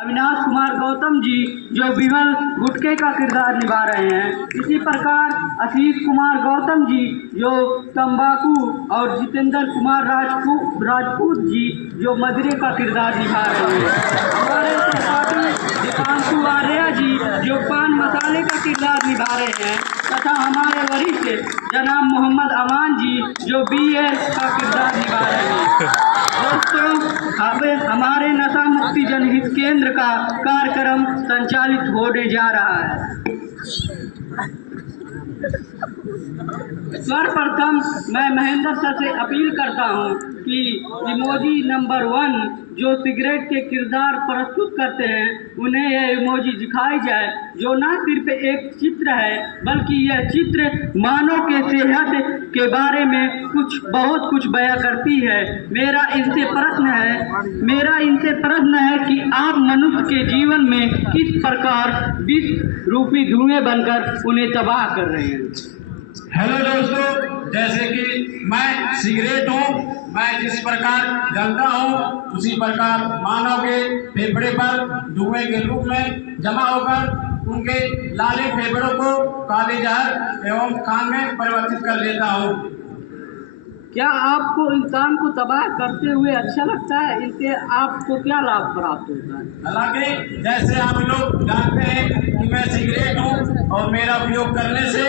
अविनाश कुमार गौतम जी जो विमल गुटके का किरदार निभा रहे हैं। इसी प्रकार आशीष कुमार गौतम जी जो तंबाकू और जितेंद्र कुमार राजपूत जी जो मदरे का किरदार निभा रहे हैं। हमारे सहपाठी दीपांशु आर्या जी जो पान मसाले का किरदार निभा रहे हैं तथा हमारे वरिष्ठ जनाब मोहम्मद अमान जी जो BS का किरदार निभा रहे हैं। दोस्तों, हमारे नशा मुक्ति जनहित केंद्र का कार्यक्रम संचालित होने जा रहा है। सर्वप्रथम मैं महेंद्र सर से अपील करता हूं कि इमोजी नंबर 1 जो सिगरेट के किरदार प्रस्तुत करते हैं उन्हें यह इमोजी दिखाई जाए जो न सिर्फ एक चित्र है बल्कि यह चित्र मानव के सेहत के बारे में बहुत कुछ बयां करती है। मेरा इनसे प्रश्न है कि आप मनुष्य के जीवन में किस प्रकार विष रूपी धुएं बनकर उन्हें तबाह कर रहे हैं। हेलो दोस्तों, जैसे कि मैं सिगरेट हूँ, मैं जिस प्रकार जलता हूँ उसी प्रकार मानव के फेफड़े पर धुएं के रूप में जमा होकर उनके लाले फेफड़ों को काले जहर एवं खान में परिवर्तित कर लेता हूँ। क्या आपको इंसान को तबाह करते हुए अच्छा लगता है? इनसे आपको क्या लाभ प्राप्त होता है? हालांकि जैसे आप लोग जानते हैं कि मैं सिगरेट हूँ और मेरा उपयोग करने से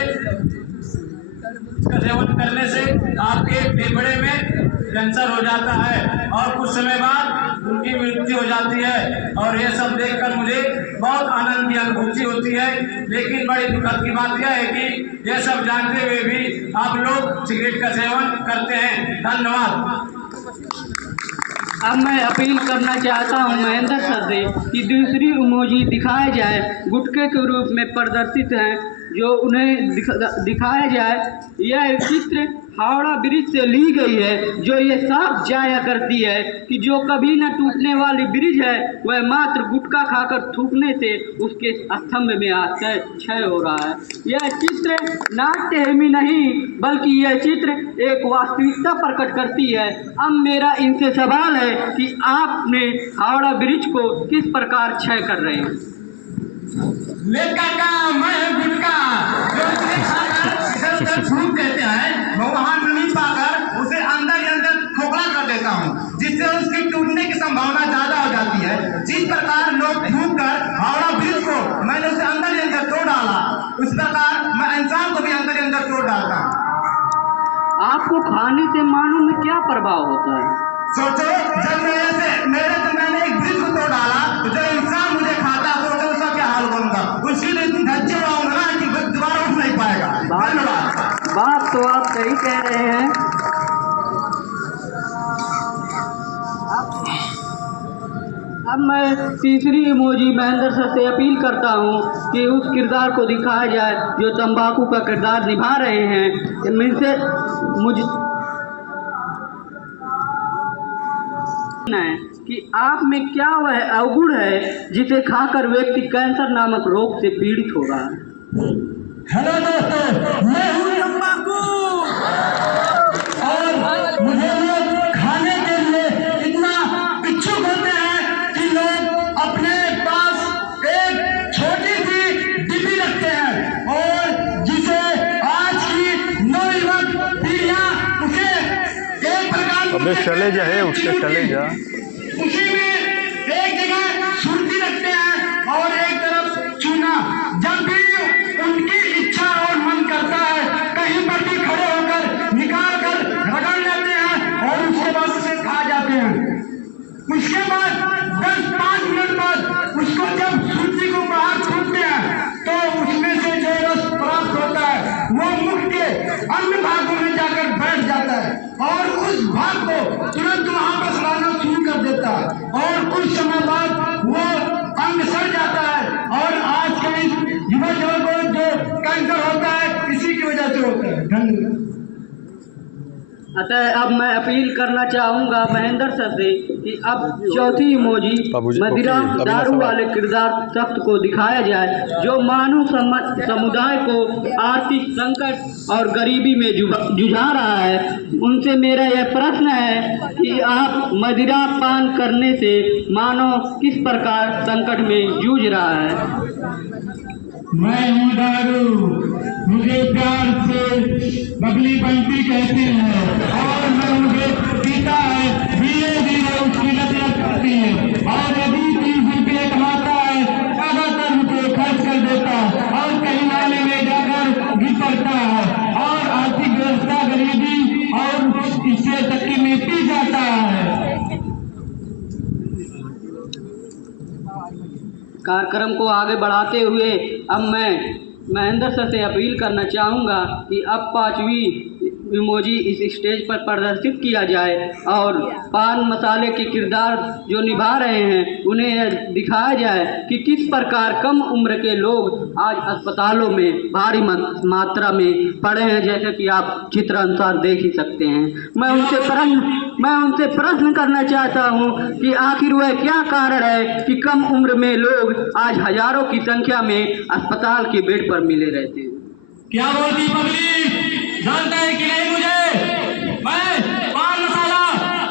सेवन करने से आपके फेफड़े में कैंसर हो जाता है और कुछ समय बाद उनकी मृत्यु हो जाती है और ये सब देखकर मुझे बहुत आनंद की अनुभूति होती है। लेकिन बड़ी दुखद की बात यह है कि ये सब जानते हुए भी आप लोग सिगरेट का सेवन करते हैं। धन्यवाद। अब मैं अपील करना चाहता हूं महेंद्र सर से कि दूसरी इमोजी दिखाया जाए गुटके के रूप में प्रदर्शित है जो उन्हें दिखाया जाए। यह चित्र हावड़ा ब्रिज से ली गई है जो ये साफ जाया करती है कि जो कभी न टूटने वाली ब्रिज है वह मात्र गुटखा खाकर थूकने से उसके स्तंभ में आकर क्षय हो रहा है। यह चित्र नाट्यहेमी नहीं बल्कि यह चित्र एक वास्तविकता प्रकट करती है। अब मेरा इनसे सवाल है कि आपने हावड़ा ब्रिज को किस प्रकार क्षय कर रहे हैं। फूक देते हैं वो वहाँ नहीं पाकर उसे अंदर ही अंदर खोखला कर देता हूँ जिससे उसकी टूटने की संभावना ज्यादा हो जाती है। जिस प्रकार लोग फूक कर हावड़ा ब्रिज को मैंने उसे अंदर ही अंदर तोड़ डाला उस प्रकार मैं इंसान को भी अंदर ही अंदर तोड़ डालता हूँ। आपको खाने से मानव में क्या प्रभाव होता है? सोचो, जब मैंने एक ब्रिज को तोड़ डाला तो जो इंसान मुझे खाता सोचो उसका क्या हाल होगा। उसकी धज्जे उड़ाऊंगा ना कि दोबारा उठ नहीं पाएगा। बात तो आप सही कह रहे हैं। अब मैं तीसरी इमोजी महेंद्र सर से अपील करता हूं कि उस किरदार को दिखाया जाए जो तंबाकू का किरदार निभा रहे हैं। इनसे मुझे है कि आप में क्या वह अवगुण है जिसे खाकर व्यक्ति कैंसर नामक रोग से पीड़ित हो रहा है। हेलो दोस्तों, मैं हूँ तंबाकू और मुझे लोग खाने के लिए इतना इच्छुक होते हैं कि लोग अपने पास एक छोटी सी डिब्बी रखते हैं और जिसे आज की नौजवान पीढ़ियां उसे एक प्रकार अबे चले जा है उसके चले जा उसी में एक जगह सुर्ती रखते हैं और एक तरफ चूना। जब भी उनकी इच्छा और मन करता है कहीं पर भी खड़े होकर निकाल कर रगड़ लेते हैं और उसके बाद उसे खा जाते हैं। उसके बाद 10-5 मिनट बाद उसको जब सुर्ती को बाहर छोड़ते हैं तो उसमें से जो रस प्राप्त होता है वो मुख के अन्य भागों में जाकर बैठ जाता है और उस भाग को तुरंत वहां पर सड़ाना शुरू कर देता है और कुछ समय बाद वो अंग सड़ जाता है और आज के युवा को जो कैंसर होता है इसी की वजह से होता है। धन्यवाद। अतः अब मैं अपील करना चाहूँगा महेंद्र सर से कि अब चौथी इमोजी मदिरा दारू वाले किरदार शख्स को दिखाया जाए जो मानव समुदाय को आर्थिक संकट और गरीबी में जुझा रहा है। उनसे मेरा यह प्रश्न है कि आप मदिरा पान करने से मानव किस प्रकार संकट में जूझ रहा है। मैं हूँ दारू, मुझे प्यार से बबली बंटी कहते हैं और मैं मुझे पीता है, धीरे धीरे उसकी लत लग जाती है और यदि 30 रुपये कमाता है ज्यादातर रुपये खर्च कर देता है और कहीं नाले में जाकर गिर पड़ता है और आर्थिक व्यवस्था गरीबी और इससे तक की मिट्टी जाता है। कार्यक्रम को आगे बढ़ाते हुए अब मैं महेंद्र सर से अपील करना चाहूँगा कि अब 5वीं इमोजी इस स्टेज पर प्रदर्शित किया जाए और पान मसाले के किरदार जो निभा रहे हैं उन्हें यह दिखाया जाए कि किस प्रकार कम उम्र के लोग आज अस्पतालों में भारी मात्रा में पड़े हैं, जैसे कि आप चित्र अनुसार देख ही सकते हैं। मैं उनसे प्रश्न करना चाहता हूं कि आखिर वह क्या कारण है कि कम उम्र में लोग आज हजारों की संख्या में अस्पताल के बेड पर मिले रहते हैं। क्या बोलती पब्लिक जानता है कि नहीं मुझे? मैं पान मसाला,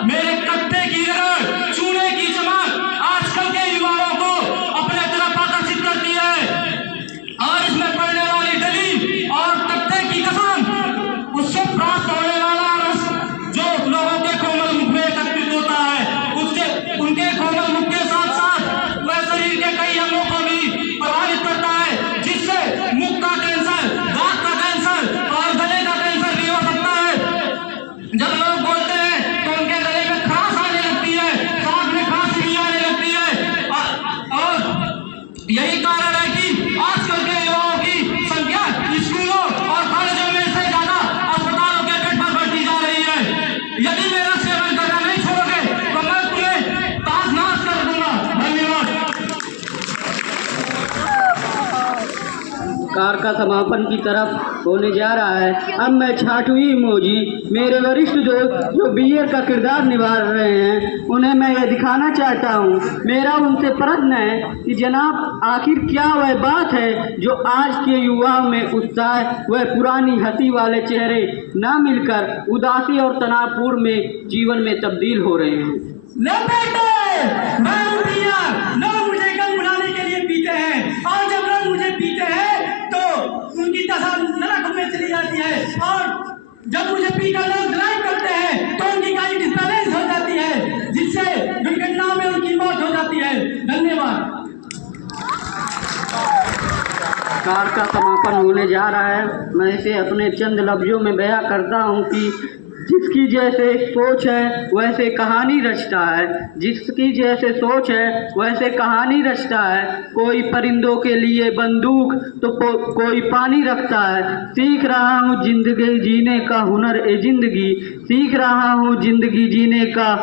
मेरे कट्टे की रगड़, चूने की चमक आजकल के युवाओं को अपने तरफ आकर्षित करती है और इसमें पड़ने वाली डली और कट्टे की कसम उससे प्राप्त होने वाला रस जो लोगों के कोमल मुख में एकत्रित होता है, उससे उनके कोमल मुख के साथ साथ वह शरीर के कई अंगों को भी प्रभावित करता है, जिससे मुख का कैंसर, दांत का कैंसर और गले का कैंसर भी हो सकता है। जब लोग बोलते हैं तो उनके गले में खराश आने लगती है, सांस में खांसी भी आने लगती है और यही कारण है कि आजकल के युवाओं की संख्या स्कूलों और कॉलेजों में से ज्यादा अस्पतालों के बेड पर बढ़ती जा रही है। यदि मेरा सेवन करना नहीं छोड़ोगे तो मैं तुम्हें ताज नाश कर दूंगा। धन्यवाद। कार का समापन की तरफ होने जा रहा है। अब मैं 6वीं इमोजी मेरे वरिष्ठ जो बीयर का किरदार निभा रहे हैं उन्हें मैं यह दिखाना चाहता हूं। मेरा उनसे प्रश्न है कि जनाब आखिर क्या वह बात है जो आज के युवाओं में उत्साह व पुरानी हंसी वाले चेहरे न मिलकर उदासी और तनावपूर्ण में जीवन में तब्दील हो रहे हैं। ले बेटे, मैं हूं बीयर। लोग मुझे गम बुलाने के लिए पीते हैं और जब लोग मुझे पीते हैं तो उनकी दशा नरक में चली जाती है और जब मुझे पीकर लोग ड्राइव करते हैं तो उनकी गाड़ी डिसबैलेंस हो जाती है, जिससे दुर्घटनाओं में उनकी मौत हो जाती है। धन्यवाद। कार का समापन होने जा रहा है। मैं इसे अपने चंद लफ्जों में बयां करता हूं कि जिसकी जैसे सोच है वैसे कहानी रचता है, जिसकी जैसे सोच है वैसे कहानी रचता है। कोई परिंदों के लिए बंदूक तो कोई पानी रखता है। सीख रहा हूँ जिंदगी जीने का हुनर ए जिंदगी, सीख रहा हूँ जिंदगी जीने का